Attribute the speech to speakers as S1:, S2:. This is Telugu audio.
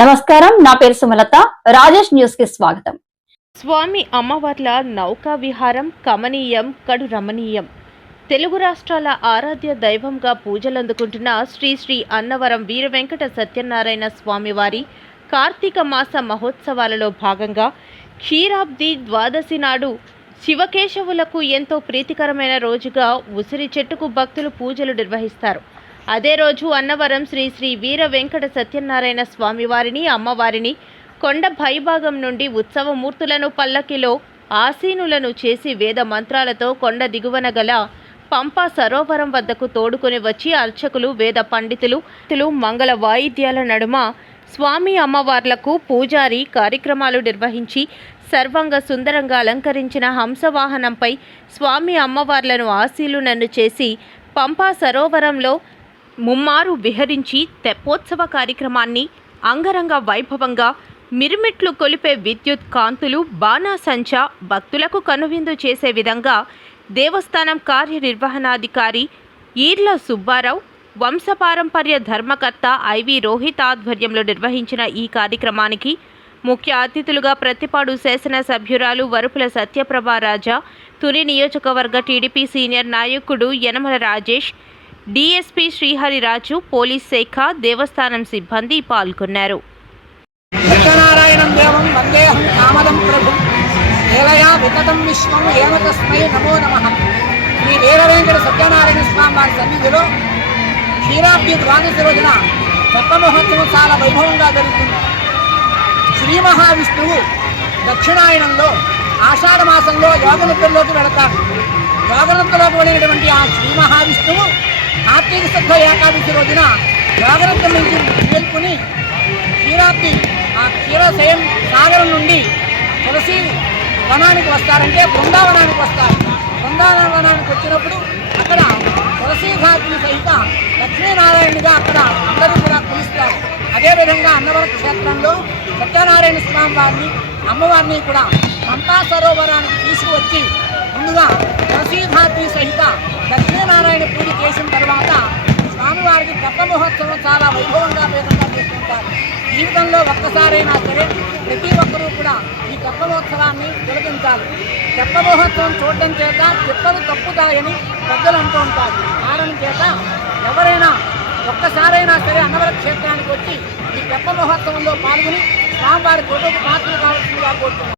S1: నమస్కారం నా పేరు సుమలత. రాజేష్ న్యూస్కి స్వాగతం.
S2: స్వామి అమ్మవార్ల నౌకా విహారం కమనీయం కడు రమణీయం. తెలుగు రాష్ట్రాల ఆరాధ్య దైవంగా పూజలందుకుంటున్న శ్రీ శ్రీ అన్నవరం వీర వెంకట సత్యనారాయణ స్వామివారి కార్తీక మాస మహోత్సవాలలో భాగంగా క్షీరాబ్ది ద్వాదశి నాడు శివకేశవులకు ఎంతో ప్రీతికరమైన రోజుగా ఉసిరి చెట్టుకు భక్తులు పూజలు నిర్వహిస్తారు. అదే రోజు అన్నవరం శ్రీ శ్రీ వీర వెంకట సత్యనారాయణ స్వామివారిని అమ్మవారిని కొండ భైభాగం నుండి ఉత్సవమూర్తులను పల్లకిలో ఆసీనులను చేసి వేద మంత్రాలతో కొండ దిగువన గల పంపా సరోవరం వద్దకు తోడుకొని వచ్చి అర్చకులు వేద పండితులు తులు మంగళ వాయిద్యాల నడుమ స్వామి అమ్మవార్లకు పూజారి కార్యక్రమాలు నిర్వహించి సర్వంగ సుందరంగా అలంకరించిన హంసవాహనంపై స్వామి అమ్మవార్లను ఆశీలునన్ను చేసి పంపా సరోవరంలో ముమ్మారు విహరించి తెప్పోత్సవ కార్యక్రమాన్ని అంగరంగ వైభవంగా మిరుమిట్లు కొలిపే విద్యుత్ కాంతులు బాణాసంచ భక్తులకు కనువిందు చేసే విధంగా దేవస్థానం కార్యనిర్వహణాధికారి ఈర్ల సుబ్బారావు వంశపారంపర్య ధర్మకర్త ఐవి రోహిత్ ఆధ్వర్యంలో నిర్వహించిన ఈ కార్యక్రమానికి ముఖ్య అతిథులుగా ప్రతిపాడు శాసనసభ్యురాలు వరుపుల సత్యప్రభ రాజా తుని నియోజకవర్గ టీడీపీ సీనియర్ నాయకుడు యనమల రాజేష్ డీఎస్పీ శ్రీహరిరాజు పోలీస్ శాఖ దేవస్థానం సిబ్బంది పాల్గొన్నారు.
S3: సత్యనారాయణం దేవం వందేహం కామదం ప్రభు. ఏలయా వికటం విశ్వం ఏమ తస్మై నమో నమ. శ్రీ వీరవేంకట సత్యనారాయణ స్వామి వారి సన్నిధిలో క్షీరాబ్ది ద్వాదశి రోజున దత్త చాలా వైభవంగా జరుగుతుంది. శ్రీ మహావిష్ణువు దక్షిణాయనంలో ఆషాఢ మాసంలో యోగనిద్రలోకి వెళతాడు. యోగనిద్రలోకి వెళ్ళినటువంటి ఆ శ్రీ మహావిష్ణువు కార్తీక శుద్ధ ఏకాదశి రోజున యోగనిద్ర నుంచి మేల్కొని క్షీరాబ్ది ఆ క్షీరశయం సాగరం నుండి తులసి వనానికి వస్తారంటే బృందావనానికి వస్తారు. బృందావనానికి వచ్చినప్పుడు అక్కడ తులసీఘాతిని సహిత లక్ష్మీనారాయణుడిగా అక్కడ అందరూ కూడా పిలుస్తారు అదేవిధంగా అన్నవర క్షేత్రంలో సత్యనారాయణ స్వామి వారిని అమ్మవారిని కూడా పంపా సరోవరానికి తీసుకువచ్చి ముందుగా తులసీఘాతి చాలా వైభవంగా వేదంగా చేసుకుంటారు జీవితంలో ఒక్కసారైనా సరే ప్రతి ఒక్కరూ కూడా ఈ తెప్ప మహోత్సవాన్ని తొలగించాలి. తెప్ప మహోత్సవం చూడడం చేత చెప్పలు తప్పుతాయని పెద్దలు అంటూ ఉంటారు. కారణం చేత ఎవరైనా ఒక్కసారైనా సరే అన్నవర క్షేత్రానికి వచ్చి ఈ తెప్ప మహోత్సవంలో పాల్గొని స్వామివారి ఫోటోకు పాత్రలు కావాల్సిందిగా కోరుతున్నారు